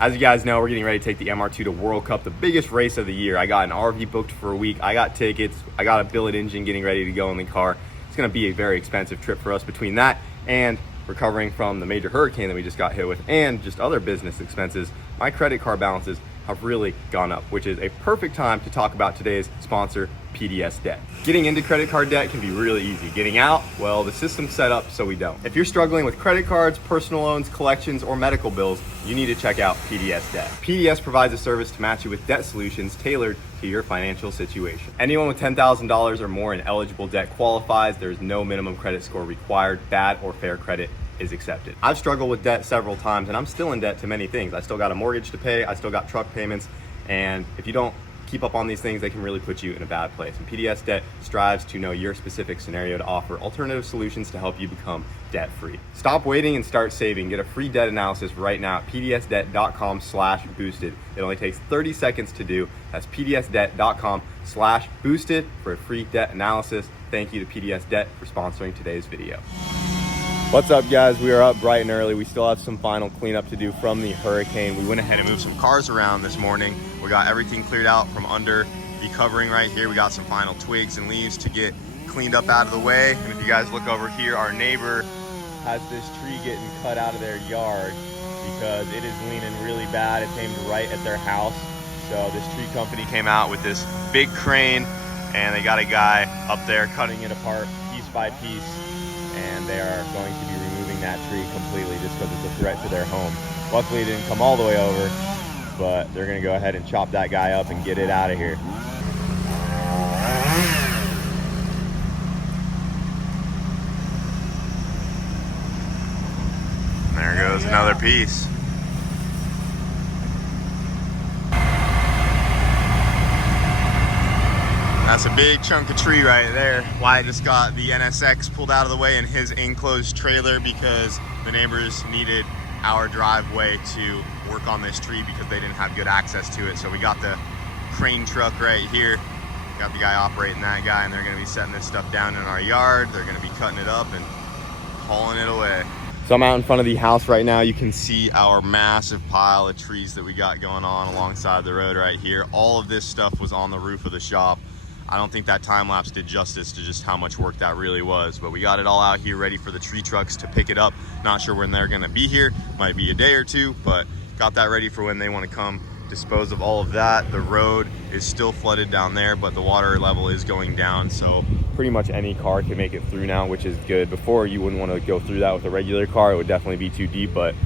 As you guys know, we're getting ready to take the MR2 to World Cup, the biggest race of the year. I got an RV booked for a week. I got tickets. I got a billet engine getting ready to go in the car. It's going to be a very expensive trip for us between that and recovering from the major hurricane that we just got hit with and just other business expenses. My credit card balances have really gone up, which is a perfect time to talk about today's sponsor, PDS Debt. Getting into credit card debt can be really easy. Getting out, well, the system's set up so we don't. If you're struggling with credit cards, personal loans, collections, or medical bills, you need to check out PDS Debt. PDS provides a service to match you with debt solutions tailored to your financial situation. Anyone with $10,000 or more in eligible debt qualifies. There's no minimum credit score required. Bad or fair credit is accepted. I've struggled with debt several times and I'm still in debt to many things. I still got a mortgage to pay, I still got truck payments, and if you don't keep up on these things, they can really put you in a bad place. And PDS Debt strives to know your specific scenario to offer alternative solutions to help you become debt-free. Stop waiting and start saving. Get a free debt analysis right now at pdsdebt.com/boosted. It only takes 30 seconds to do. That's pdsdebt.com/boosted for a free debt analysis. Thank you to PDS Debt for sponsoring today's video. What's up, guys? We are up bright and early. We still have some final cleanup to do from the hurricane. We went ahead and moved some cars around this morning. We got everything cleared out from under the covering right here. We got some final twigs and leaves to get cleaned up out of the way. And if you guys look over here, our neighbor has this tree getting cut out of their yard because it is leaning really bad. It's aimed right at their house. So this tree company came out with this big crane and they got a guy up there cutting it apart piece by piece. And they are going to be removing that tree completely just because it's a threat to their home. Luckily it didn't come all the way over, but they're gonna go ahead and chop that guy up and get it out of here. And there goes another piece. That's a big chunk of tree right there. Wyatt just got the NSX pulled out of the way in his enclosed trailer because the neighbors needed our driveway to work on this tree because they didn't have good access to it. So we got the crane truck right here. Got the guy operating that guy, and they're gonna be setting this stuff down in our yard. They're gonna be cutting it up and hauling it away. So I'm out in front of the house right now. You can see our massive pile of trees that we got going on alongside the road right here. All of this stuff was on the roof of the shop. I don't think that time lapse did justice to just how much work that really was, but we got it all out here ready for the tree trucks to pick it up. Not sure when they're gonna be here, might be a day or two, but got that ready for when they wanna come dispose of all of that. The road is still flooded down there, but the water level is going down, so pretty much any car can make it through now, which is good. Before, you wouldn't wanna go through that with a regular car, it would definitely be too deep, but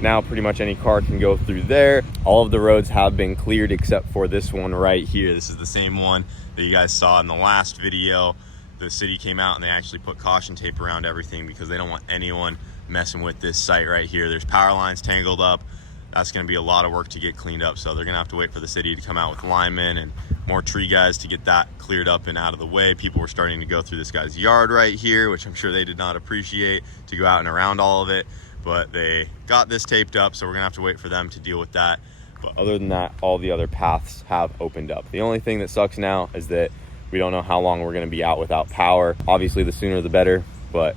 now pretty much any car can go through there. All of the roads have been cleared except for this one right here. This is the same one that you guys saw in the last video. The city came out and they actually put caution tape around everything because they don't want anyone messing with this site right here. There's power lines tangled up. That's gonna be a lot of work to get cleaned up. So they're gonna have to wait for the city to come out with linemen and more tree guys to get that cleared up and out of the way. People were starting to go through this guy's yard right here, which I'm sure they did not appreciate, to go out and around all of it. But they got this taped up, so we're gonna have to wait for them to deal with that. But other than that, all the other paths have opened up. The only thing that sucks now is that we don't know how long we're gonna be out without power. Obviously, the sooner the better, but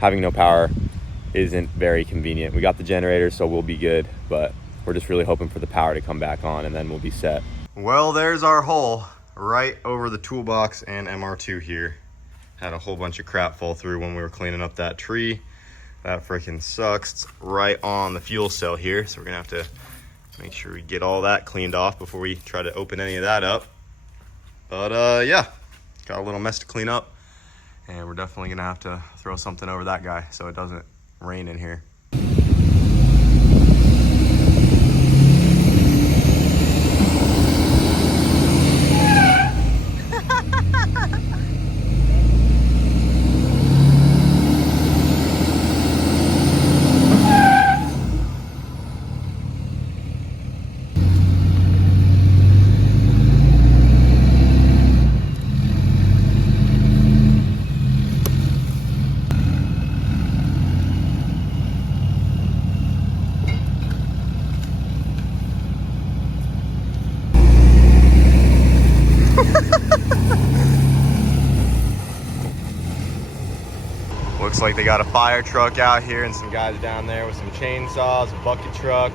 having no power isn't very convenient. We got the generator, so we'll be good, but we're just really hoping for the power to come back on and then we'll be set. Well, there's our hole right over the toolbox and MR2 here. Had a whole bunch of crap fall through when we were cleaning up that tree. That freaking sucks. It's right on the fuel cell here, so we're gonna have to make sure we get all that cleaned off before we try to open any of that up. But yeah, got a little mess to clean up, and we're definitely gonna have to throw something over that guy so it doesn't rain in here. Looks like they got a fire truck out here and some guys down there with some chainsaws, a bucket truck.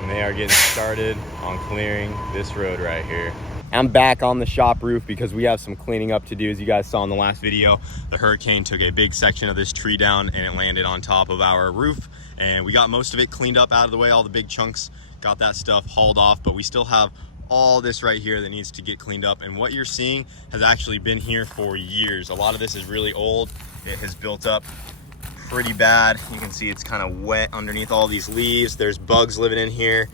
and they are getting started on clearing this road right here. I'm back on the shop roof because we have some cleaning up to do. As you guys saw in the last video, the hurricane took a big section of this tree down and it landed on top of our roof, and we got most of it cleaned up out of the way. All the big chunks, got that stuff hauled off, but we still have all this right here that needs to get cleaned up. And what you're seeing has actually been here for years. A lot of this is really old. It has built up pretty bad. You can see it's kind of wet underneath all these leaves. There's bugs living in here.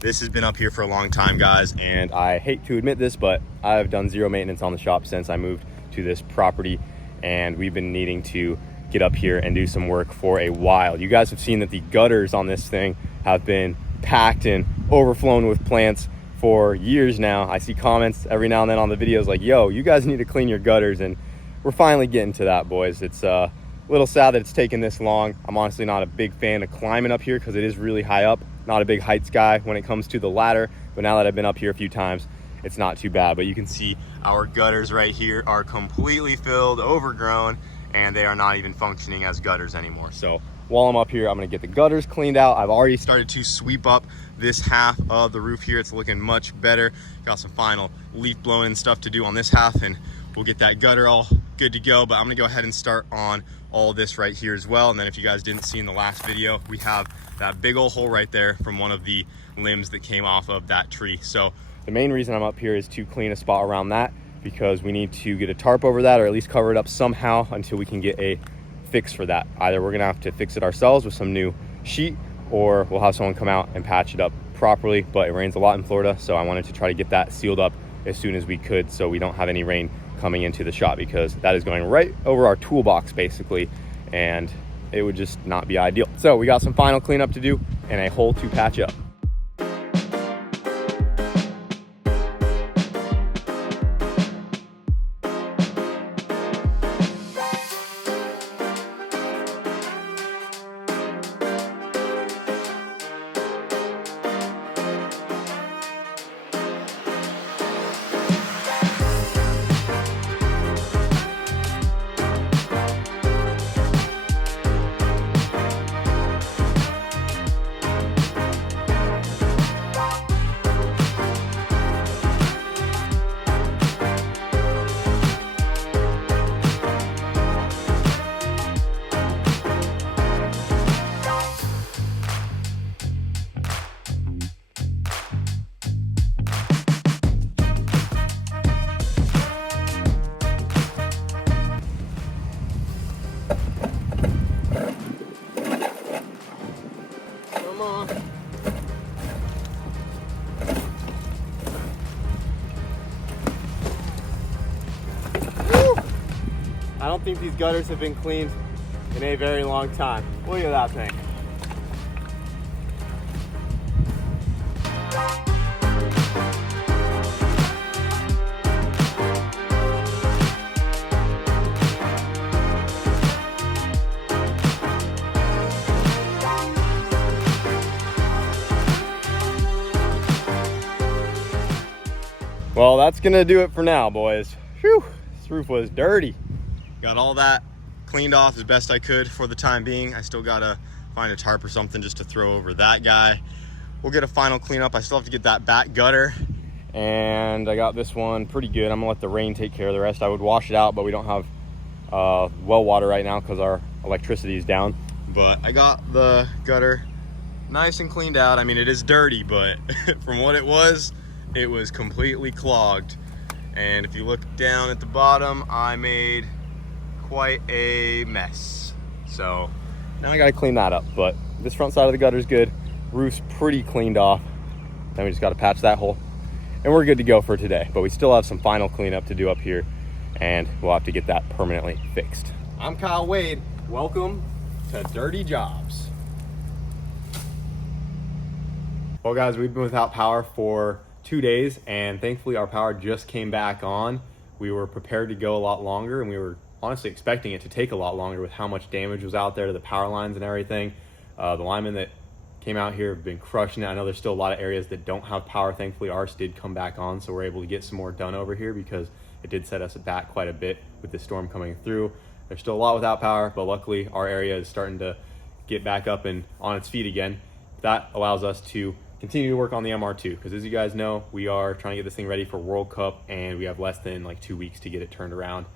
This has been up here for a long time, guys, and I hate to admit this, but I've done zero maintenance on the shop since I moved to this property, and we've been needing to get up here and do some work for a while. You guys have seen that the gutters on this thing have been packed and overflown with plants for years now. I see comments every now and then on the videos like, yo, you guys need to clean your gutters, and we're finally getting to that, boys. It's a little sad that it's taken this long. I'm honestly not a big fan of climbing up here because it is really high up. Not a big heights guy when it comes to the ladder, but now that I've been up here a few times, it's not too bad. But you can see our gutters right here are completely filled, overgrown, and they are not even functioning as gutters anymore. So while I'm up here, I'm gonna get the gutters cleaned out. I've already started to sweep up this half of the roof here. It's looking much better. Got some final leaf blowing and stuff to do on this half, and we'll get that gutter all good to go. But I'm gonna go ahead and start on all this right here as well. And then if you guys didn't see in the last video, we have that big old hole right there from one of the limbs that came off of that tree. So the main reason I'm up here is to clean a spot around that, because we need to get a tarp over that, or at least cover it up somehow until we can get a fix for that. Either we're gonna have to fix it ourselves with some new sheet, or we'll have someone come out and patch it up properly. But it rains a lot in Florida, so I wanted to try to get that sealed up as soon as we could so we don't have any rain coming into the shop, because that is going right over our toolbox basically, and it would just not be ideal. So we got some final cleanup to do and a hole to patch up. I don't think these gutters have been cleaned in a very long time. Look at that thing. Well, that's gonna do it for now, boys. Whew, this roof was dirty. Got all that cleaned off as best I could for the time being. I still gotta find a tarp or something just to throw over that guy. We'll get a final cleanup. I still have to get that back gutter, and I got this one pretty good. I'm gonna let the rain take care of the rest. I would wash it out, but we don't have well water right now because our electricity is down. But I got the gutter nice and cleaned out. I mean, it is dirty, but from what it was completely clogged. And if you look down at the bottom, I made quite a mess. So now I gotta clean that up. But this front side of the gutter is good. Roof's pretty cleaned off. Then we just gotta patch that hole, and we're good to go for today. But we still have some final cleanup to do up here, and we'll have to get that permanently fixed. I'm Kyle Wade. Welcome to Dirty Jobs. Well, guys, we've been without power for 2 days, and thankfully our power just came back on. We were prepared to go a lot longer, and we were honestly expecting it to take a lot longer with how much damage was out there to the power lines and everything. The linemen that came out here have been crushing it. I know there's still a lot of areas that don't have power. Thankfully ours did come back on, so we're able to get some more done over here, because it did set us back quite a bit with the storm coming through. There's still a lot without power, but luckily our area is starting to get back up and on its feet again. That allows us to continue to work on the MR2, because as you guys know, we are trying to get this thing ready for World Cup, and we have less than like 2 weeks to get it turned around,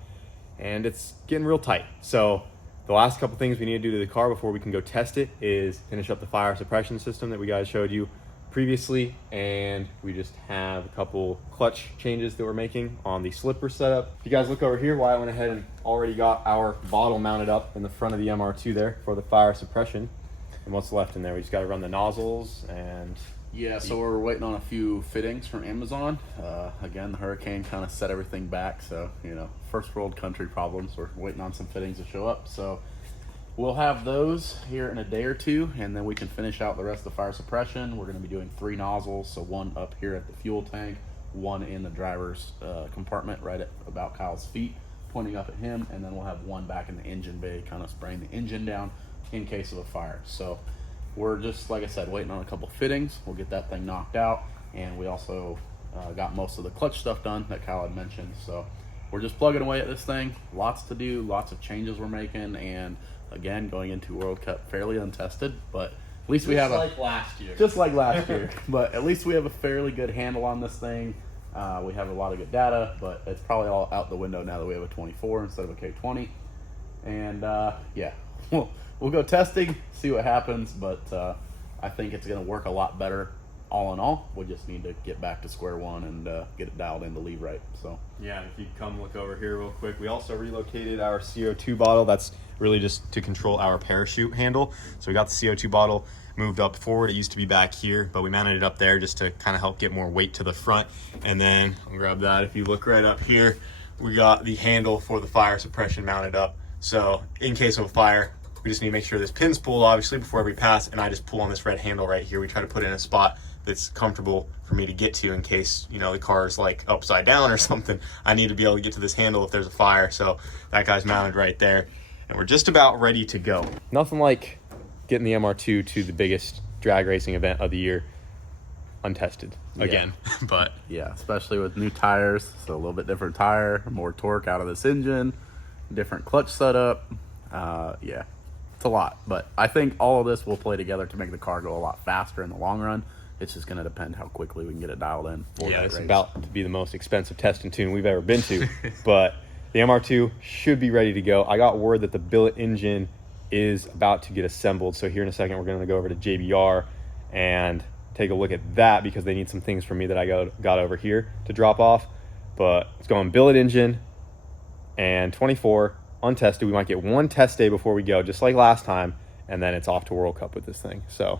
and it's getting real tight. So the last couple things we need to do to the car before we can go test it is finish up the fire suppression system that we guys showed you previously, and we just have a couple clutch changes that we're making on the slipper setup. If you guys look over here, I went ahead and already got our bottle mounted up in the front of the MR2 there for the fire suppression. And what's left in there? We just got to run the nozzles and... Yeah, so we're waiting on a few fittings from Amazon. Again, the hurricane kind of set everything back, so, you know, first world country problems. We're waiting on some fittings to show up, so we'll have those here in a day or two, and then we can finish out the rest of the fire suppression. We're going to be doing 3 nozzles, so 1 up here at the fuel tank, 1 in the driver's compartment right at about Kyle's feet, pointing up at him, and then we'll have 1 back in the engine bay, kind of spraying the engine down in case of a fire. So we're just, like I said, waiting on a couple fittings. We'll get that thing knocked out, and we also got most of the clutch stuff done that Kyle had mentioned. So we're just plugging away at this thing. Lots to do, lots of changes we're making, and again, going into World Cup fairly untested, but at least we have like last year. Just like last year. But at least we have a fairly good handle on this thing. We have a lot of good data, but it's probably all out the window now that we have a 24 instead of a K20. And yeah, we'll go testing, see what happens, but I think it's going to work a lot better all in all. We just need to get back to square one and get it dialed in to leave right. So yeah, if you come look over here real quick, we also relocated our CO2 bottle. That's really just to control our parachute handle. So we got the CO2 bottle moved up forward. It used to be back here, but we mounted it up there just to kind of help get more weight to the front. And then I'll grab that. If you look right up here, we got the handle for the fire suppression mounted up. So in case of a fire, we just need to make sure this pin's pulled, obviously, before every pass, and I just pull on this red handle right here. We try to put it in a spot that's comfortable for me to get to in case, you know, the car is like upside down or something. I need to be able to get to this handle if there's a fire. So that guy's mounted right there, and we're just about ready to go. Nothing like getting the MR2 to the biggest drag racing event of the year untested again. Yeah. But yeah, especially with new tires, so a little bit different tire, more torque out of this engine, different clutch setup. Yeah, it's a lot, but I think all of this will play together to make the car go a lot faster in the long run. It's just going to depend how quickly we can get it dialed in for yeah, that it's race. about to be the most expensive test and tune we've ever been to. But the MR2 should be ready to go. I got word that the billet engine is about to get assembled, so here in a second we're going to go over to JBR and take a look at that, because they need some things from me that I got over here to drop off. But it's going billet engine and 24 untested. We might get 1 test day before we go, just like last time, and then it's off to World Cup with this thing. So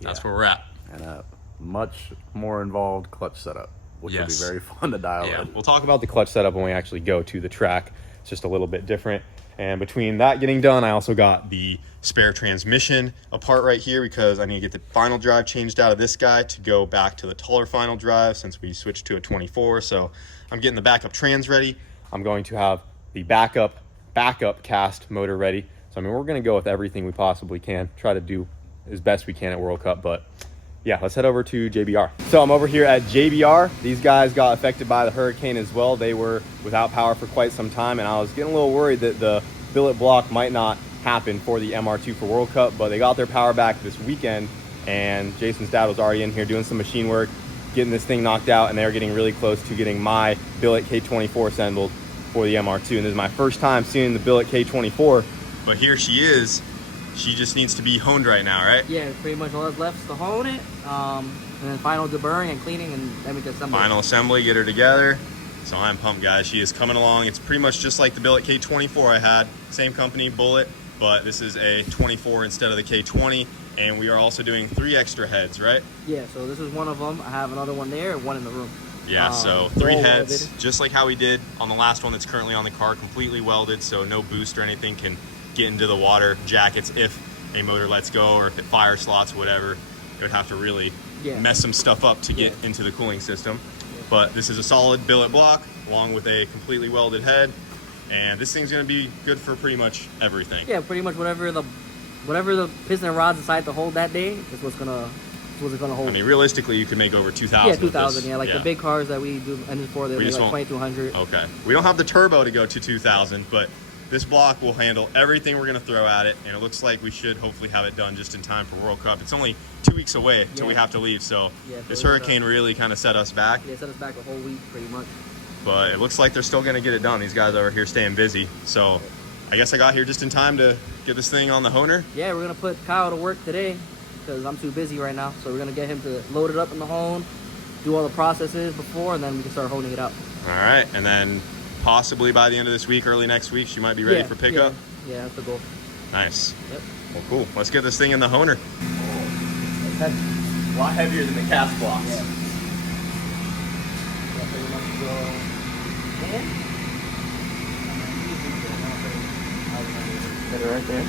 that's where we're at. And a much more involved clutch setup, which will be very fun to dial in. We'll talk about the clutch setup when we actually go to the track. It's just a little bit different. And between that getting done, I also got the spare transmission apart right here, because I need to get the final drive changed out of this guy to go back to the taller final drive since we switched to a 24. So I'm getting the backup trans ready. I'm going to have the backup cast motor ready. So I mean, we're going to go with everything we possibly can, try to do as best we can at World Cup. But yeah, let's head over to JBR. So I'm over here at JBR. These guys got affected by the hurricane as well. They were without power for quite some time, and I was getting a little worried that the billet block might not happen for the MR2 for World Cup, but they got their power back this weekend, and Jason's dad was already in here doing some machine work, getting this thing knocked out, and they're getting really close to getting my Billet K24 assembled for the MR2. And this is my first time seeing the Billet K24. But here she is. She just needs to be honed right now, right? Yeah, pretty much all that's left is to hone it, and then final deburring and cleaning, and then we can assemble. Final assembly, get her together. So I'm pumped, guys. She is coming along. It's pretty much just like the Billet K24 I had. Same company, Bullet, but this is a 24 instead of the K20. And we are also doing 3 extra heads, right? Yeah, so this is one of them. I have another one there and 1 in the room. Yeah, so 3 heads, just like how we did on the last one that's currently on the car, completely welded, so no boost or anything can get into the water jackets if a motor lets go or if it fire slots, whatever. It would have to really mess some stuff up to get into the cooling system. But this is a solid billet block along with a completely welded head, and this thing's going to be good for pretty much everything. Yeah, pretty much whatever the piston and rods decide to hold that day is what's gonna hold. I mean, realistically, you could make over 2,000. Yeah, 2,000. Yeah, like the big cars that we do engines for, they're like 2,200. Okay, we don't have the turbo to go to 2,000, but this block will handle everything we're going to throw at it, and it looks like we should hopefully have it done just in time for World Cup. It's only 2 weeks away till we have to leave, so this hurricane really kind of set us back. Yeah, set us back a whole week pretty much. But it looks like they're still going to get it done. These guys over here staying busy. So I guess I got here just in time to get this thing on the honer. Yeah, we're going to put Kyle to work today because I'm too busy right now. So we're going to get him to load it up in the hone, do all the processes before, and then we can start honing it out. All right, and then possibly by the end of this week, early next week, she might be ready for pickup. Yeah, that's the goal. Nice. Yep. Well, cool. Let's get this thing in the honer. That's A lot heavier than the cast blocks. Yeah. Yeah, pretty much go in. Put it right there.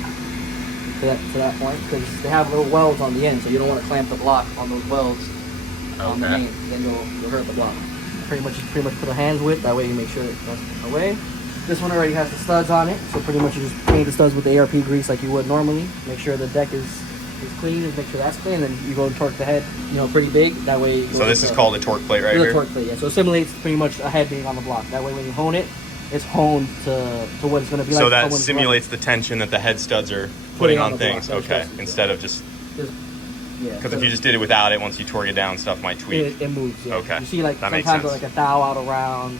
To that point, because they have little welds on the end, so you don't want to clamp the block on those welds on the main. Then you'll hurt the block. Pretty much put the hands width. That way you make sure it doesn't away. This one already has the studs on it, so pretty much you just paint the studs with the ARP grease like you would normally. Make sure the deck is clean, and make sure that's clean. Then you go and torque the head, pretty big. That way. So this is called a torque plate right here. The torque plate, yeah. So it simulates pretty much a head being on the block. That way, when you hone it, it's honed to what it's going to be like. So that simulates the tension that the head studs are putting on things. Okay, instead of just. Yeah. Because if you just did it without it, once you torque it down, stuff might tweak. It moves. Yeah. Okay. You see, like that sometimes like a thou out around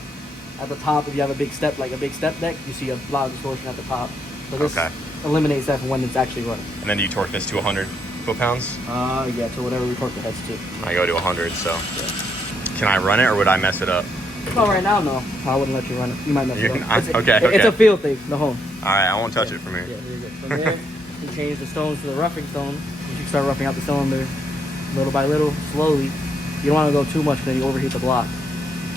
at the top. If you have a big step deck, you see a lot of distortion at the top. So this eliminates that from when it's actually running. And then do you torque this to 100 foot-pounds? Yeah, to whatever we torque the heads to. I go to 100, so. Yeah. Can I run it or would I mess it up? Well, right now, no. I wouldn't let you run it. You might mess it up. Okay. It's a feel thing, the hone. All right, I won't touch it from here. Yeah, you're good. From there, you change the stones to the roughing stone. You can start roughing out the cylinder little by little, slowly. You don't want to go too much because then you overheat the block.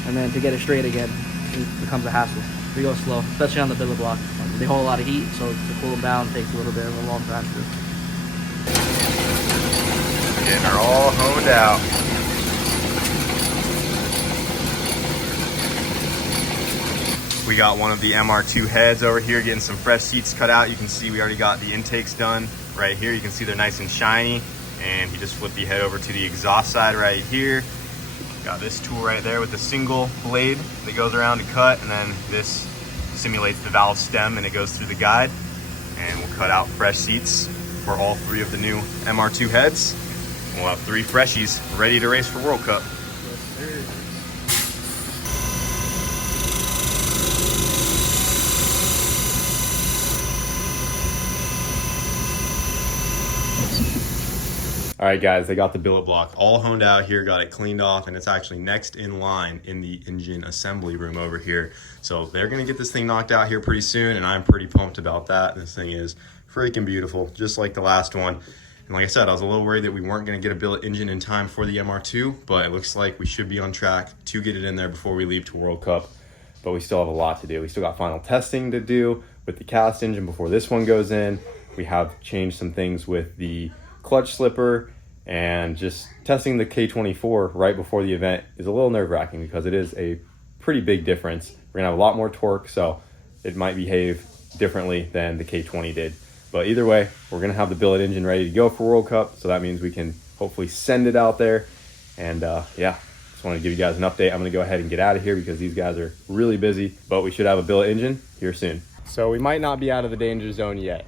And then to get it straight again, it becomes a hassle. We go slow, especially on the billet block. They hold a lot of heat, so to cool them down takes a little bit of a long faster. Getting her all honed out. We got one of the MR2 heads over here getting some fresh seats cut out. You can see we already got the intakes done right here. You can see they're nice and shiny. And he just flipped the head over to the exhaust side right here. Got this tool right there with the single blade that goes around to cut, and then this simulates the valve stem and it goes through the guide. And we'll cut out fresh seats for all 3 of the new MR2 heads. We'll have 3 freshies ready to race for World Cup. Yes, sir. All right, guys, they got the billet block all honed out here, got it cleaned off, and it's actually next in line in the engine assembly room over here. So they're gonna get this thing knocked out here pretty soon, and I'm pretty pumped about that. This thing is freaking beautiful, just like the last one. And like I said, I was a little worried that we weren't gonna get a billet engine in time for the MR2, but it looks like we should be on track to get it in there before we leave to World Cup. But we still have a lot to do. We still got final testing to do with the cast engine before this one goes in. We have changed some things with the clutch slipper, and just testing the K24 right before the event is a little nerve-wracking because it is a pretty big difference. We're gonna have a lot more torque, so it might behave differently than the K20 did. But either way, we're gonna have the billet engine ready to go for World Cup, so that means we can hopefully send it out there. And yeah, just wanted to give you guys an update. I'm gonna go ahead and get out of here because these guys are really busy, but we should have a billet engine here soon. So we might not be out of the danger zone yet.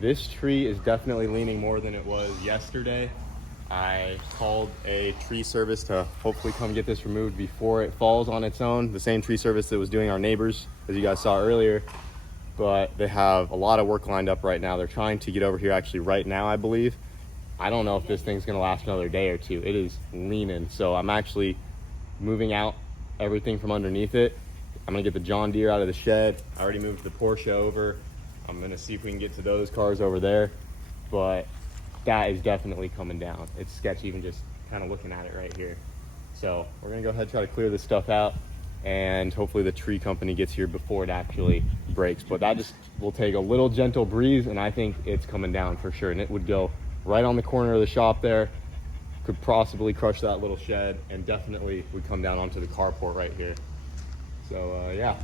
This tree is definitely leaning more than it was yesterday. I called a tree service to hopefully come get this removed before it falls on its own. The same tree service that was doing our neighbors, as you guys saw earlier. But they have a lot of work lined up right now. They're trying to get over here actually right now, I believe. I don't know if this thing's gonna last another day or two. It is leaning. So I'm actually moving out everything from underneath it. I'm gonna get the John Deere out of the shed. I already moved the Porsche over. I'm gonna see if we can get to those cars over there. But that is definitely coming down. It's sketchy even just kind of looking at it right here. So we're gonna go ahead and try to clear this stuff out, and hopefully the tree company gets here before it actually breaks. But that just will take a little gentle breeze, and I think it's coming down for sure. And it would go right on the corner of the shop there, could possibly crush that little shed, and definitely would come down onto the carport right here. So yeah,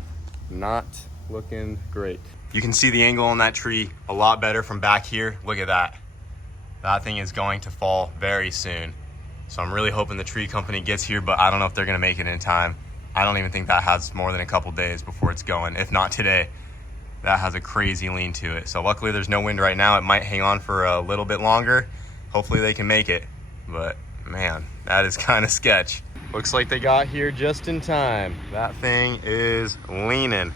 not looking great. You can see the angle on that tree a lot better from back here. Look at that. That thing is going to fall very soon. So I'm really hoping the tree company gets here, but I don't know if they're gonna make it in time. I don't even think that has more than a couple days before it's going, if not today. that has a crazy lean to it. So luckily there's no wind right now. It might hang on for a little bit longer. Hopefully they can make it, but man, that is kind of sketch. Looks like they got here just in time. That thing is leaning.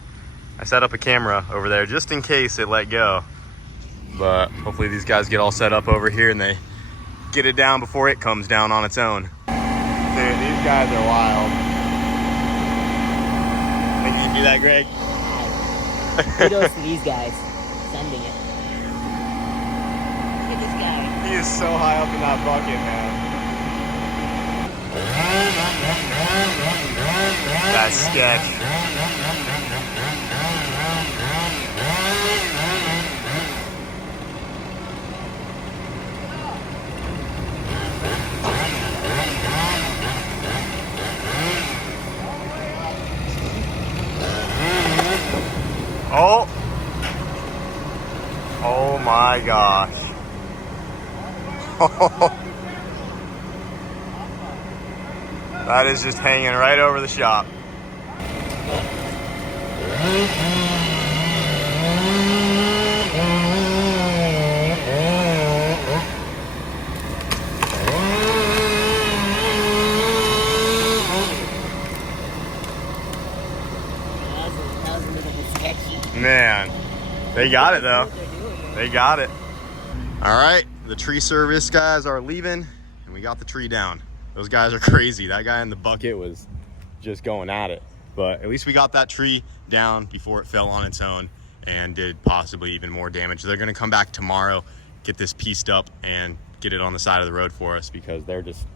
I set up a camera over there just in case it let go, but hopefully these guys get all set up over here and they get it down before it comes down on its own. Dude, these guys are wild. Think you can do that, Greg? Kudos to these guys sending it. Look at this guy. He is so high up in that bucket, man. That's sketch. Oh! Oh my gosh. That is just hanging right over the shop. That was a little bit sketchy. Man, they got it though. They got it. All right, the tree service guys are leaving and we got the tree down. Those guys are crazy. That guy in the bucket was just going at it. But at least we got that tree down before it fell on its own and did possibly even more damage. They're gonna come back tomorrow, get this pieced up and get it on the side of the road for us because they're just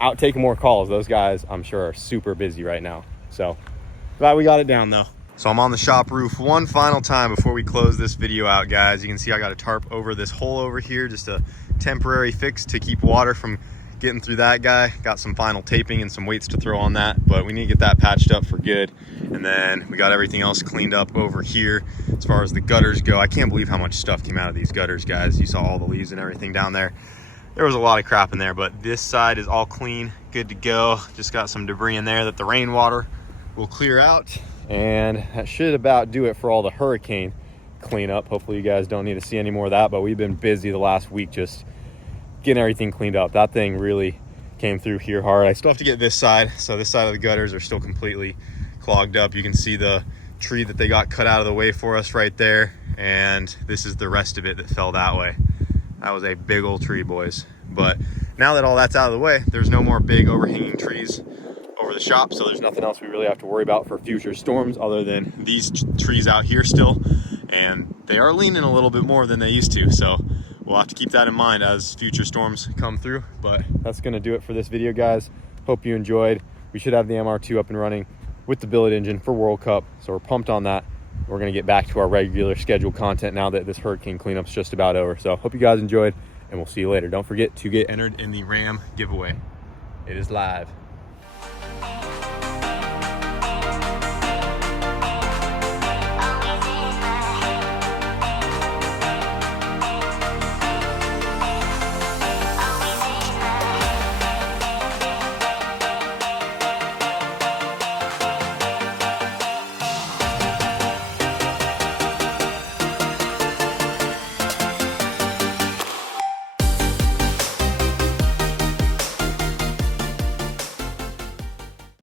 out taking more calls. Those guys, I'm sure, are super busy right now. So glad we got it down though. So I'm on the shop roof one final time before we close this video out, guys. You can see I got a tarp over this hole over here, just a temporary fix to keep water from getting through that guy. Got some final taping and some weights to throw on that, but we need to get that patched up for good. And then we got everything else cleaned up over here as far as the gutters go. I can't believe how much stuff came out of these gutters, guys. You saw all the leaves and everything down there. There was a lot of crap in there, but this side is all clean, good to go. Just got some debris in there that the rainwater will clear out. And that should about do it for all the hurricane cleanup. Hopefully you guys don't need to see any more of that, but we've been busy the last week just getting everything cleaned up. That thing really came through here hard. I still have to get this side. So this side of the gutters are still completely clogged up. You can see the tree that they got cut out of the way for us right there. And this is the rest of it that fell that way. That was a big old tree, boys. But now that all that's out of the way, there's no more big overhanging trees over the shop, so there's nothing else we really have to worry about for future storms other than these trees out here still, and they are leaning a little bit more than they used to, so we'll have to keep that in mind as future storms come through. But that's going to do it for this video, guys. Hope you enjoyed. We should have the MR2 up and running with the billet engine for World Cup, so we're pumped on that. We're going to get back to our regular scheduled content now that this hurricane cleanup's just about over. So hope you guys enjoyed, and we'll see you later. Don't forget to get entered in the Ram giveaway. It is live.